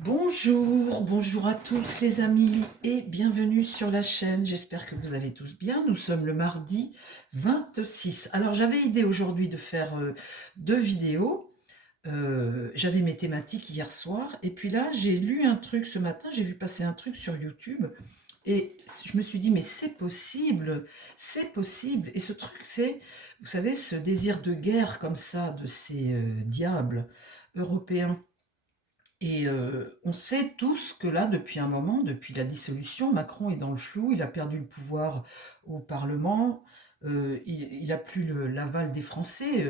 Bonjour, bonjour à tous les amis et bienvenue sur la chaîne. J'espère que vous allez tous bien. Nous sommes le mardi 26. Alors j'avais idée aujourd'hui de faire deux vidéos. J'avais mes thématiques hier soir et puis là j'ai lu un truc ce matin, j'ai vu passer un truc sur YouTube et je me suis dit mais c'est possible, c'est possible. Et ce truc c'est, vous savez, ce désir de guerre comme ça de ces diables européens. Et on sait tous que là, depuis un moment, depuis la dissolution, Macron est dans le flou, il a perdu le pouvoir au Parlement, il n'a plus l'aval des Français,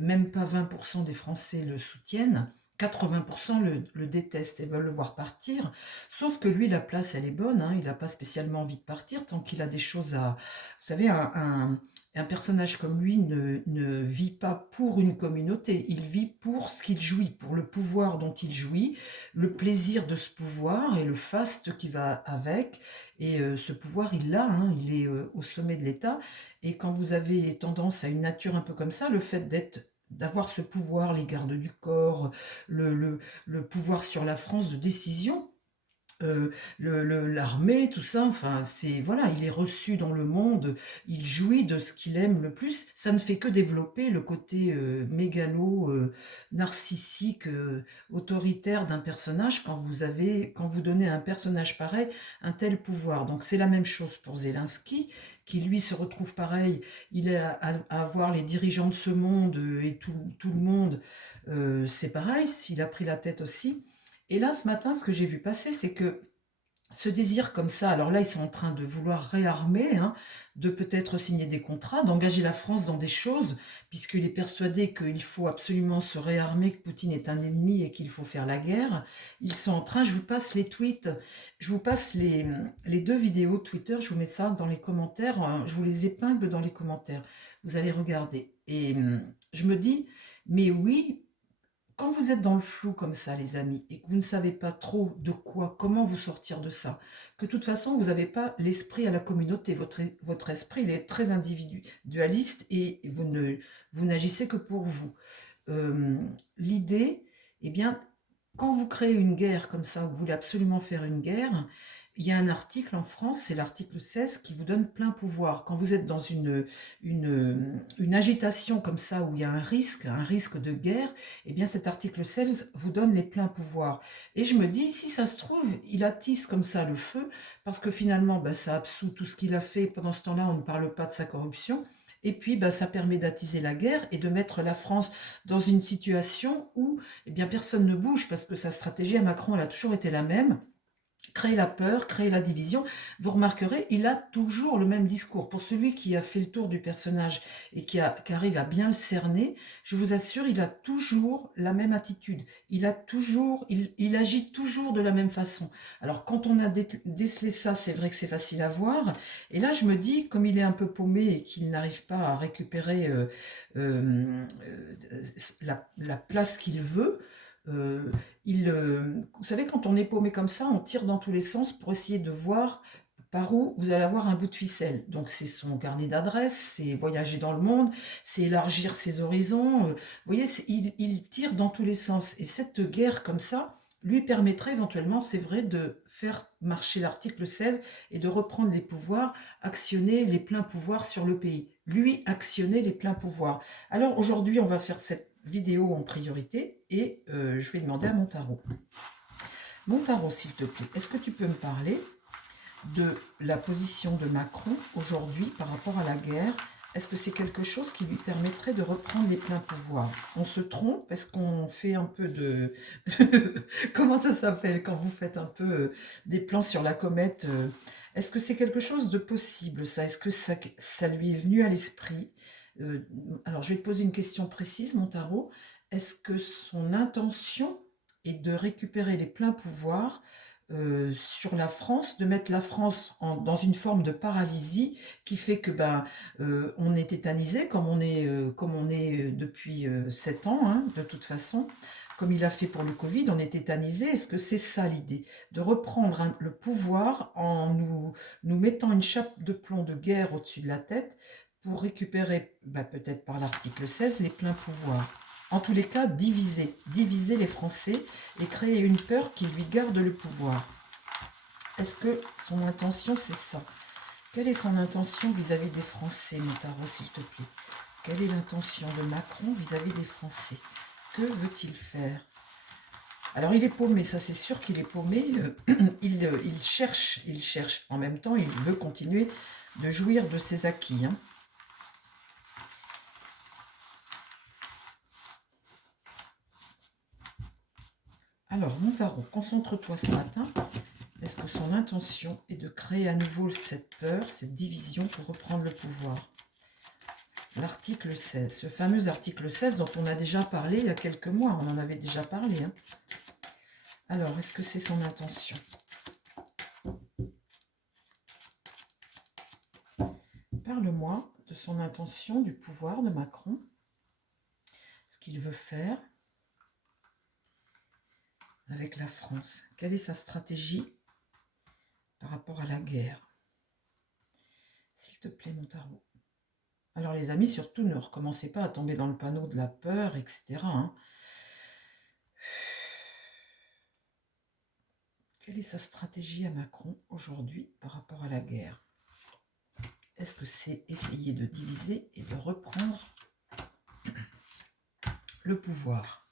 même pas 20% des Français le soutiennent, 80% le détestent et veulent le voir partir, sauf que lui, la place, elle est bonne, hein, il n'a pas spécialement envie de partir tant qu'il a des choses à... Vous savez, un personnage comme lui ne vit pas pour une communauté, il vit pour ce qu'il jouit, pour le pouvoir dont il jouit, le plaisir de ce pouvoir et le faste qui va avec. Et ce pouvoir, il l'a, hein, il est au sommet de l'État. Et quand vous avez tendance à une nature un peu comme ça, le fait d'avoir ce pouvoir, les gardes du corps, le pouvoir sur la France de décision, l'armée, tout ça, enfin, c'est voilà, il est reçu dans le monde, il jouit de ce qu'il aime le plus. Ça ne fait que développer le côté mégalo, narcissique, autoritaire d'un personnage quand vous donnez à un personnage pareil un tel pouvoir. Donc c'est la même chose pour Zelensky, qui lui se retrouve pareil. Il est à avoir les dirigeants de ce monde et tout le monde, c'est pareil. S'il a pris la tête aussi. Et là, ce matin, ce que j'ai vu passer, c'est que ce désir comme ça, alors là, ils sont en train de vouloir réarmer, hein, de peut-être signer des contrats, d'engager la France dans des choses, puisqu'il est persuadé qu'il faut absolument se réarmer, que Poutine est un ennemi et qu'il faut faire la guerre. Ils sont en train, je vous passe les tweets, je vous passe les deux vidéos Twitter, je vous mets ça dans les commentaires, je vous les épingle dans les commentaires. Vous allez regarder. Et je me dis, mais oui, quand vous êtes dans le flou comme ça, les amis, et que vous ne savez pas trop de quoi, comment vous sortir de ça, que de toute façon, vous n'avez pas l'esprit à la communauté, votre esprit, il est très individualiste et vous n'agissez que pour vous. Euh, L'idée, eh bien, quand vous créez une guerre comme ça, vous voulez absolument faire une guerre, il y a un article en France, c'est l'article 16, qui vous donne plein pouvoir. Quand vous êtes dans une agitation comme ça, où il y a un risque de guerre, eh bien cet article 16 vous donne les pleins pouvoirs. Et je me dis, si ça se trouve, il attise comme ça le feu, parce que finalement, ben, ça absout tout ce qu'il a fait. Pendant ce temps-là, on ne parle pas de sa corruption. Et puis, ben, ça permet d'attiser la guerre et de mettre la France dans une situation où eh bien, personne ne bouge parce que sa stratégie à Macron, elle a toujours été la même. Créer la peur, créer la division. Vous remarquerez, il a toujours le même discours. Pour celui qui a fait le tour du personnage et qui arrive à bien le cerner, je vous assure, il a toujours la même attitude. Il agit toujours de la même façon. Alors, quand on a décelé ça, c'est vrai que c'est facile à voir. Et là, je me dis, comme il est un peu paumé et qu'il n'arrive pas à récupérer la place qu'il veut, euh, vous savez, quand on est paumé comme ça, on tire dans tous les sens pour essayer de voir par où vous allez avoir un bout de ficelle. Donc c'est son carnet d'adresses, c'est voyager dans le monde, c'est élargir ses horizons. Vous voyez, il tire dans tous les sens. Et cette guerre comme ça lui permettrait éventuellement, c'est vrai, de faire marcher l'article 16 et de reprendre les pouvoirs, actionner les pleins pouvoirs sur le pays. Lui, actionner les pleins pouvoirs. Alors aujourd'hui, on va faire cette vidéo en priorité et je vais demander à Montaro. Montaro, s'il te plaît, est-ce que tu peux me parler de la position de Macron aujourd'hui par rapport à la guerre? Est-ce que c'est quelque chose qui lui permettrait de reprendre les pleins pouvoirs? On se trompe? Est-ce qu'on fait un peu de... Comment ça s'appelle quand vous faites un peu des plans sur la comète? Est-ce que c'est quelque chose de possible, ça? Est-ce que ça lui est venu à l'esprit? Euh, alors, je vais te poser une question précise, Montaro. Est-ce que son intention est de récupérer les pleins pouvoirs sur la France, de mettre la France dans une forme de paralysie qui fait que ben, on est tétanisé comme on est depuis 7 ans, hein, de toute façon, comme il a fait pour le Covid, on est tétanisé. Est-ce que c'est ça l'idée? De reprendre le pouvoir en nous mettant une chape de plomb de guerre au-dessus de la tête pour récupérer, ben, peut-être par l'article 16, les pleins pouvoirs. en tous les cas, diviser les Français et créer une peur qui lui garde le pouvoir. Est-ce que son intention, c'est ça? Quelle est son intention vis-à-vis des Français, mon tarot, s'il te plaît? Quelle est l'intention de Macron vis-à-vis des Français? Que veut-il faire? Alors, il est paumé, ça c'est sûr qu'il est paumé. Il cherche. En même temps, il veut continuer de jouir de ses acquis. Hein. Alors, mon tarot, concentre-toi ce matin. Est-ce que son intention est de créer à nouveau cette peur, cette division pour reprendre le pouvoir? L'article 16, ce fameux article 16 dont on a déjà parlé il y a quelques mois, on en avait déjà parlé. Hein. Alors, est-ce que c'est son intention? Parle-moi de son intention, du pouvoir de Macron, ce qu'il veut faire avec la France. Quelle est sa stratégie par rapport à la guerre? S'il te plaît, mon tarot. Alors les amis, surtout, ne recommencez pas à tomber dans le panneau de la peur, etc. Hein. Quelle est sa stratégie à Macron aujourd'hui par rapport à la guerre? Est-ce que c'est essayer de diviser et de reprendre le pouvoir?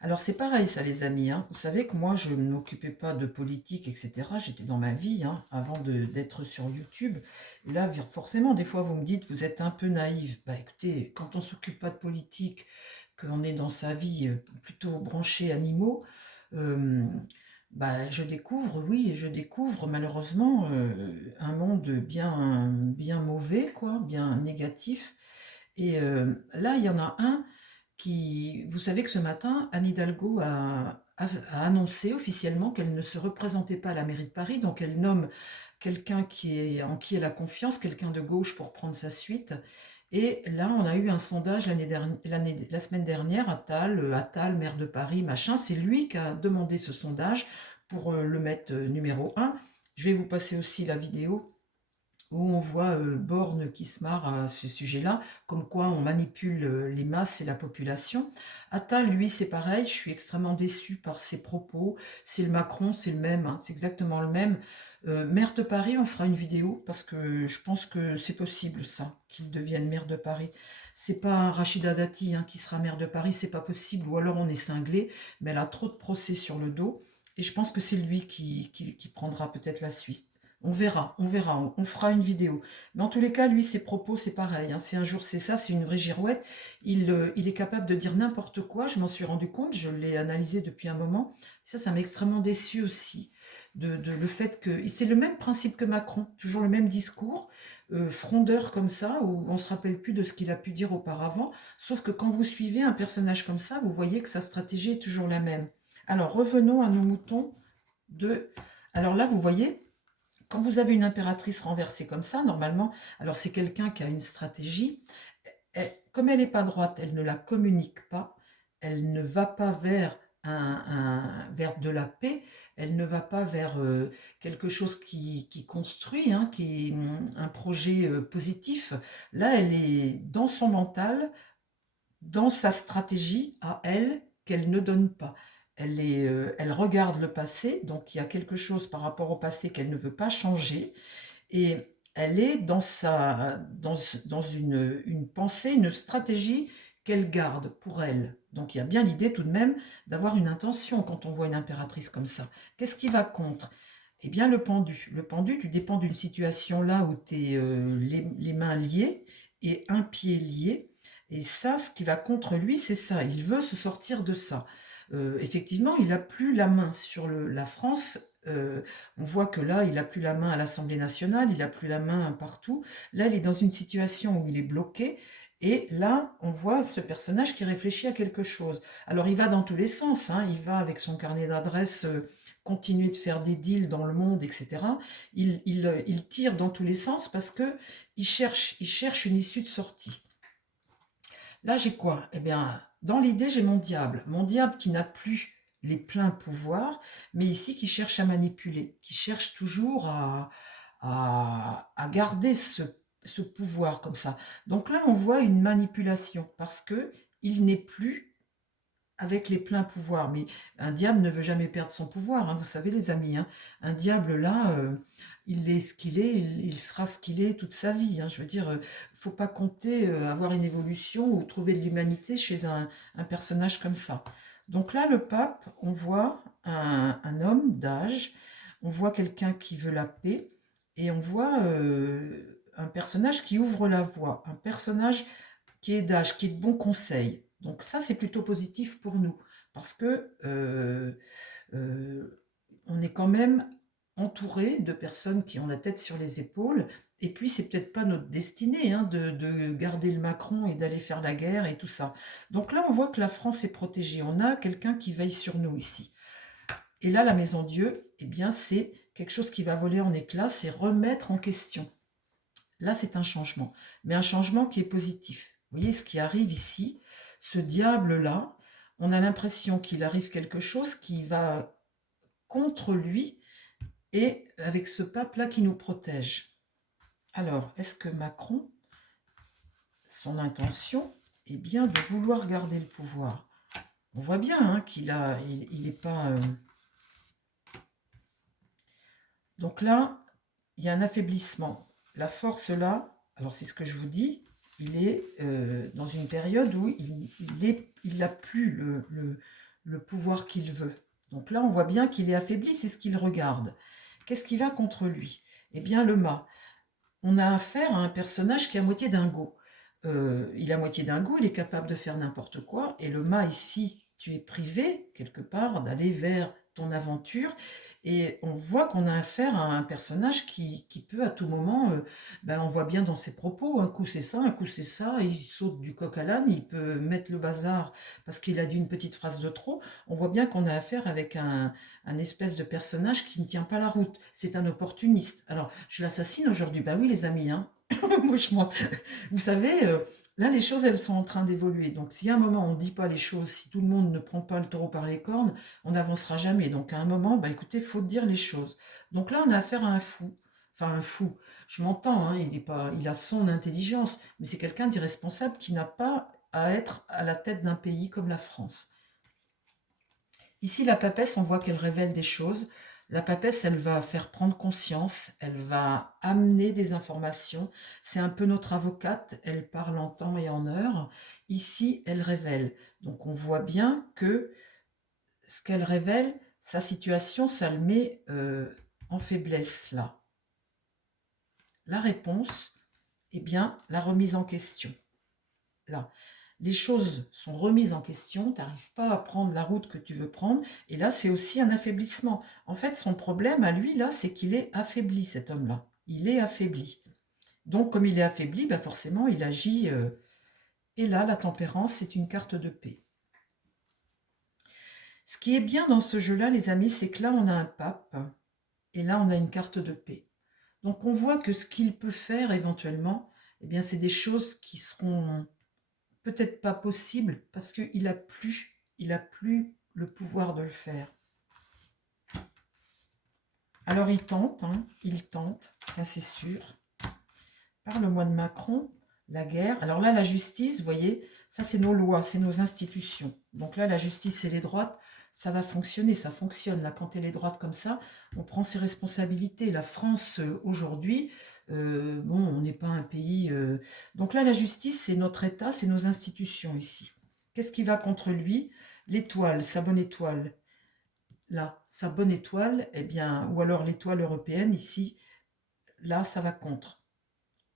Alors c'est pareil ça les amis, hein. Vous savez que moi je ne m'occupais pas de politique, etc. J'étais dans ma vie hein, avant d'être sur YouTube. Et là forcément des fois vous me dites vous êtes un peu naïve. Bah écoutez, quand on ne s'occupe pas de politique, qu'on est dans sa vie plutôt branché animaux, bah, je découvre malheureusement un monde bien mauvais, quoi, bien négatif. Et là il y en a un vous savez que ce matin, Anne Hidalgo a annoncé officiellement qu'elle ne se représentait pas à la mairie de Paris, donc elle nomme quelqu'un en qui elle a confiance, quelqu'un de gauche pour prendre sa suite. Et là, on a eu un sondage la semaine dernière, Attal, maire de Paris, machin, c'est lui qui a demandé ce sondage pour le mettre numéro 1. Je vais vous passer aussi la vidéo où on voit Borne qui se marre à ce sujet-là, comme quoi on manipule les masses et la population. Attal, lui, c'est pareil, je suis extrêmement déçue par ses propos. C'est le Macron, c'est le même, hein, c'est exactement le même. Maire de Paris, on fera une vidéo, parce que je pense que c'est possible, ça, qu'il devienne maire de Paris. C'est pas Rachida Dati hein, qui sera maire de Paris, c'est pas possible, ou alors on est cinglé, mais elle a trop de procès sur le dos, et je pense que c'est lui qui prendra peut-être la suite. On fera une vidéo. Mais en tous les cas, lui, ses propos, c'est pareil. Hein. C'est un jour, c'est ça, c'est une vraie girouette. Il est capable de dire n'importe quoi, je m'en suis rendu compte, je l'ai analysé depuis un moment. Ça m'a extrêmement déçu aussi. Le fait que. C'est le même principe que Macron, toujours le même discours, frondeur comme ça, où on ne se rappelle plus de ce qu'il a pu dire auparavant. Sauf que quand vous suivez un personnage comme ça, vous voyez que sa stratégie est toujours la même. Alors, revenons à nos moutons de. Alors là, vous voyez. Quand vous avez une impératrice renversée comme ça, normalement, alors c'est quelqu'un qui a une stratégie. Comme elle n'est pas droite, elle ne la communique pas, elle ne va pas vers vers de la paix, elle ne va pas vers quelque chose qui construit, hein, qui est un projet positif. Là, elle est dans son mental, dans sa stratégie à elle qu'elle ne donne pas. Elle regarde le passé, donc il y a quelque chose par rapport au passé qu'elle ne veut pas changer, et elle est dans une pensée, une stratégie qu'elle garde pour elle. Donc il y a bien l'idée tout de même d'avoir une intention quand on voit une impératrice comme ça. Qu'est-ce qui va contre? Eh bien le pendu. Le pendu, tu dépends d'une situation là où tu es les mains liées et un pied lié. Et ça, ce qui va contre lui, c'est ça. Il veut se sortir de ça. Effectivement, il n'a plus la main sur la France. On voit que là, il n'a plus la main à l'Assemblée nationale, il n'a plus la main partout. Là, il est dans une situation où il est bloqué. Et là, on voit ce personnage qui réfléchit à quelque chose. Alors, il va dans tous les sens. Hein. Il va avec son carnet d'adresses continuer de faire des deals dans le monde, etc. Il tire dans tous les sens parce qu'il cherche une issue de sortie. Là, j'ai quoi? Eh bien, dans l'idée, j'ai mon diable. Mon diable qui n'a plus les pleins pouvoirs, mais ici qui cherche à manipuler, qui cherche toujours à garder ce pouvoir comme ça. Donc là, on voit une manipulation parce que il n'est plus avec les pleins pouvoirs. Mais un diable ne veut jamais perdre son pouvoir, hein, vous savez les amis. Hein. Un diable, là, il est ce qu'il est, il sera ce qu'il est toute sa vie. Hein. Je veux dire, faut pas compter avoir une évolution ou trouver de l'humanité chez un personnage comme ça. Donc là, le pape, on voit un homme d'âge, on voit quelqu'un qui veut la paix, et on voit un personnage qui ouvre la voie, un personnage qui est d'âge, qui est de bons conseils. Donc ça, c'est plutôt positif pour nous, parce que on est quand même entouré de personnes qui ont la tête sur les épaules, et puis c'est peut-être pas notre destinée hein, de garder le Macron et d'aller faire la guerre et tout ça. Donc là, on voit que la France est protégée, on a quelqu'un qui veille sur nous ici. Et là, la Maison Dieu, eh bien, c'est quelque chose qui va voler en éclats, c'est remettre en question. Là, c'est un changement, mais un changement qui est positif. Vous voyez ce qui arrive ici, ce diable-là, on a l'impression qu'il arrive quelque chose qui va contre lui et avec ce pape-là qui nous protège. Alors, est-ce que Macron, son intention est bien de vouloir garder le pouvoir? On voit bien hein, qu'il n'est pas... Donc là, il y a un affaiblissement. La force là, alors c'est ce que je vous dis, il est dans une période où il n'a plus le pouvoir qu'il veut. Donc là, on voit bien qu'il est affaibli, c'est ce qu'il regarde. Qu'est-ce qui va contre lui? Eh bien, le mât. On a affaire à un personnage qui est à moitié dingo. Il est à moitié dingo, il est capable de faire n'importe quoi, et le mât ici, tu es privé, quelque part, d'aller vers ton aventure, et on voit qu'on a affaire à un personnage qui peut à tout moment, on voit bien dans ses propos, un coup c'est ça, un coup c'est ça, il saute du coq à l'âne, il peut mettre le bazar parce qu'il a dit une petite phrase de trop. On voit bien qu'on a affaire avec un espèce de personnage qui ne tient pas la route, c'est un opportuniste. Alors, je l'assassine aujourd'hui, bah oui les amis, hein. Moi, vous savez, là, les choses, elles sont en train d'évoluer. Donc, si à un moment, on ne dit pas les choses, si tout le monde ne prend pas le taureau par les cornes, on n'avancera jamais. Donc, à un moment, bah, écoutez, il faut dire les choses. Donc là, on a affaire à un fou. Enfin, un fou. Je m'entends, hein, il a son intelligence, mais c'est quelqu'un d'irresponsable qui n'a pas à être à la tête d'un pays comme la France. Ici, la papesse, on voit qu'elle révèle des choses. La papesse, elle va faire prendre conscience, elle va amener des informations. C'est un peu notre avocate, elle parle en temps et en heure. Ici, elle révèle. Donc, on voit bien que ce qu'elle révèle, sa situation, ça le met en faiblesse, là. La réponse, eh bien, la remise en question. Là, les choses sont remises en question, tu n'arrives pas à prendre la route que tu veux prendre, et là, c'est aussi un affaiblissement. En fait, son problème à lui, là, c'est qu'il est affaibli, cet homme-là. Il est affaibli. Donc, comme il est affaibli, ben forcément, il agit... et là, la tempérance, c'est une carte de paix. Ce qui est bien dans ce jeu-là, les amis, c'est que là, on a un pape, et là, on a une carte de paix. Donc, on voit que ce qu'il peut faire, éventuellement, eh bien, c'est des choses qui seront... peut-être pas possible parce qu'il a plus le pouvoir de le faire. Alors il tente, ça c'est sûr. Parle-moi de Macron, la guerre. Alors là, la justice, vous voyez, ça c'est nos lois, c'est nos institutions. Donc là, la justice et les droites, ça va fonctionner, ça fonctionne. Là, quand elle est droite comme ça, on prend ses responsabilités. La France, aujourd'hui, on n'est pas un pays... Donc là, la justice, c'est notre État, c'est nos institutions ici. Qu'est-ce qui va contre lui? L'étoile, sa bonne étoile. Là, sa bonne étoile, eh bien, ou alors l'étoile européenne, ici, là, ça va contre.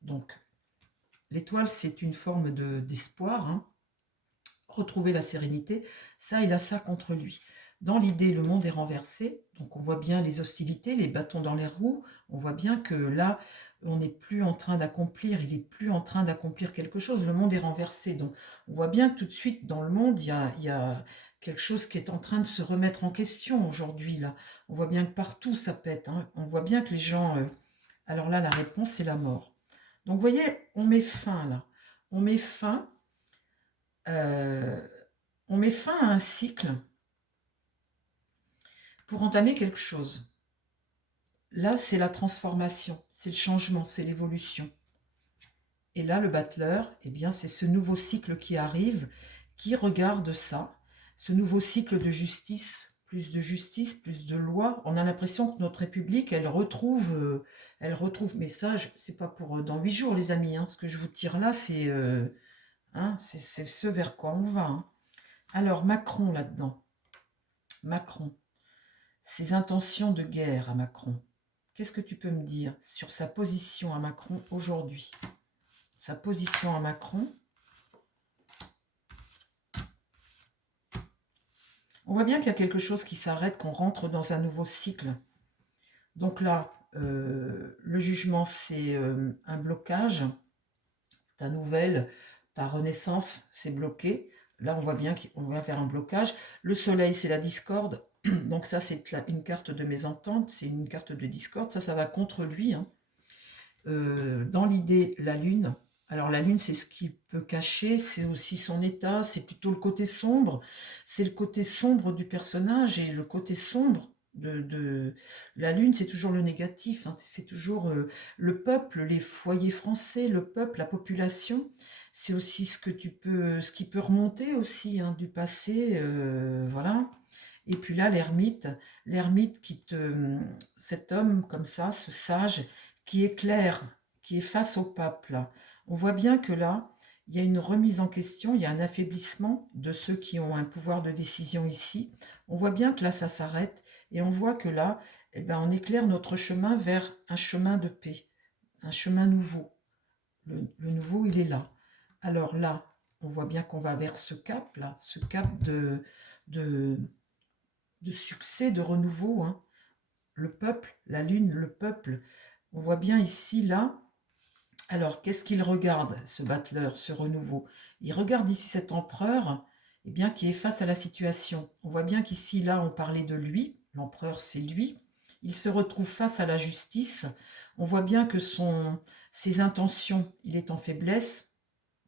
Donc, l'étoile, c'est une forme d'espoir, hein. Retrouver la sérénité, ça, il a ça contre lui. Dans l'idée, le monde est renversé, donc on voit bien les hostilités, les bâtons dans les roues, on voit bien que là, on n'est plus en train d'accomplir, il n'est plus en train d'accomplir quelque chose, le monde est renversé. Donc on voit bien que tout de suite, dans le monde, il y a quelque chose qui est en train de se remettre en question aujourd'hui, là. On voit bien que partout, ça pète, hein. On voit bien que les gens... Alors là, la réponse, c'est la mort. Donc vous voyez, on met fin, là. On met fin à un cycle pour entamer quelque chose. Là, c'est la transformation, c'est le changement, c'est l'évolution. Et là, le battleur, eh bien, c'est ce nouveau cycle qui arrive, qui regarde ça, ce nouveau cycle de justice, plus de loi. On a l'impression que notre République, elle retrouve. Mais ça, c'est pas pour dans 8 jours, les amis. Hein. Ce que je vous tire là, c'est ce vers quoi on va. Hein. Alors, Macron là-dedans. Macron. Ses intentions de guerre à Macron. Qu'est-ce que tu peux me dire sur sa position à Macron aujourd'hui? Sa position à Macron. On voit bien qu'il y a quelque chose qui s'arrête, qu'on rentre dans un nouveau cycle. Donc là, le jugement, c'est un blocage. Ta nouvelle, ta renaissance, c'est bloqué. Là, on voit bien qu'on va faire un blocage. Le soleil, c'est la discorde. Donc ça, c'est une carte de mésentente, c'est une carte de discorde. Ça va contre lui. Hein. Dans l'idée, la lune. Alors la lune, c'est ce qui peut cacher, c'est aussi son état, c'est plutôt le côté sombre. C'est le côté sombre du personnage et le côté sombre de la lune, c'est toujours le négatif. Hein, c'est toujours le peuple, les foyers français, le peuple, la population. C'est aussi ce qui peut remonter aussi hein, du passé, voilà. Et puis là, l'ermite cet homme comme ça, ce sage, qui éclaire, qui est face au pape. Là. On voit bien que là, il y a une remise en question, il y a un affaiblissement de ceux qui ont un pouvoir de décision ici. On voit bien que là, ça s'arrête et on voit que là, eh ben, on éclaire notre chemin vers un chemin de paix, un chemin nouveau. Le nouveau, il est là. Alors là, on voit bien qu'on va vers ce cap, là, ce cap de succès, de renouveau. Hein. Le peuple, la lune, le peuple. On voit bien ici, là. Alors, qu'est-ce qu'il regarde, ce battleur, ce renouveau? Il regarde ici cet empereur eh bien, qui est face à la situation. On voit bien qu'ici, là, on parlait de lui. L'empereur, c'est lui. Il se retrouve face à la justice. On voit bien que ses intentions, il est en faiblesse.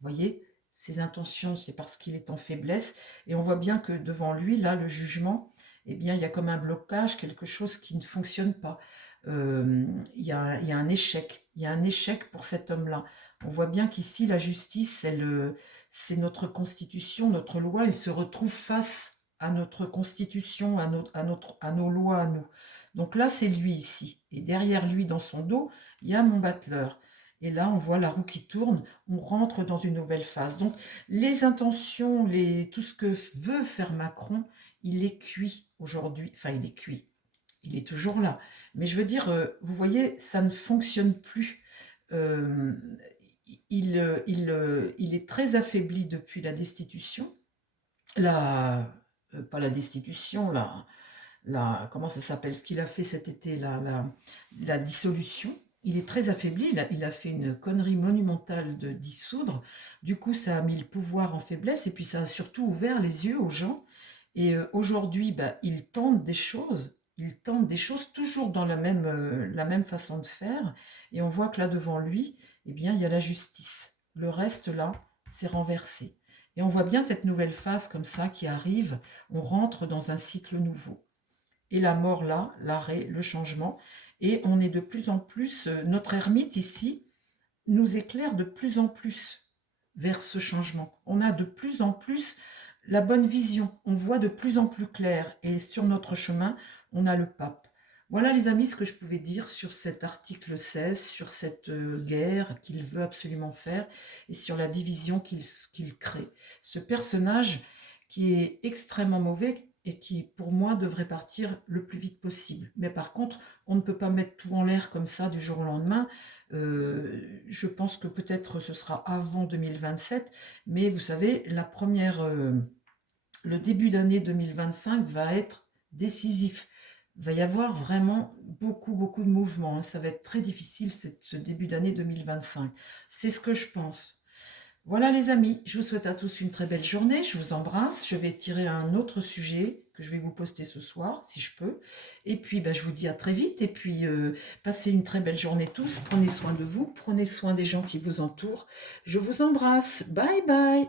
Vous voyez, ses intentions, c'est parce qu'il est en faiblesse. Et on voit bien que devant lui, là, le jugement, eh bien, il y a comme un blocage, quelque chose qui ne fonctionne pas. Il y a un échec. Il y a un échec pour cet homme-là. On voit bien qu'ici, la justice, c'est notre constitution, notre loi. Il se retrouve face à notre constitution, à nos lois, à nous. Donc là, c'est lui ici. Et derrière lui, dans son dos, il y a mon battleur. Et là, on voit la roue qui tourne, on rentre dans une nouvelle phase. Donc, les intentions, tout ce que veut faire Macron, il est cuit aujourd'hui. Enfin, il est cuit. Il est toujours là. Mais je veux dire, vous voyez, ça ne fonctionne plus. Euh, il est très affaibli depuis la destitution. Pas la destitution, comment ça s'appelle? Ce qu'il a fait cet été, la dissolution. Il est très affaibli, il a fait une connerie monumentale de dissoudre. Du coup, ça a mis le pouvoir en faiblesse et puis ça a surtout ouvert les yeux aux gens. Et aujourd'hui, bah, il tente des choses toujours dans la même façon de faire. Et on voit que là, devant lui, eh bien, il y a la justice. Le reste, là, c'est renversé. Et on voit bien cette nouvelle phase comme ça qui arrive. On rentre dans un cycle nouveau. Et la mort là, l'arrêt, le changement. Et on est de plus en plus, notre ermite ici nous éclaire de plus en plus vers ce changement. On a de plus en plus la bonne vision, on voit de plus en plus clair. Et sur notre chemin, on a le pape. Voilà les amis ce que je pouvais dire sur cet article 16, sur cette guerre qu'il veut absolument faire et sur la division qu'il crée. Ce personnage qui est extrêmement mauvais et qui, pour moi, devrait partir le plus vite possible. Mais par contre, on ne peut pas mettre tout en l'air comme ça du jour au lendemain. Je pense que peut-être ce sera avant 2027, mais vous savez, le début d'année 2025 va être décisif. Il va y avoir vraiment beaucoup, beaucoup de mouvements. Hein. Ça va être très difficile ce début d'année 2025. C'est ce que je pense. Voilà les amis, je vous souhaite à tous une très belle journée, je vous embrasse, je vais tirer un autre sujet que je vais vous poster ce soir, si je peux. Et puis je vous dis à très vite, et puis passez une très belle journée tous, prenez soin de vous, prenez soin des gens qui vous entourent. Je vous embrasse, bye bye.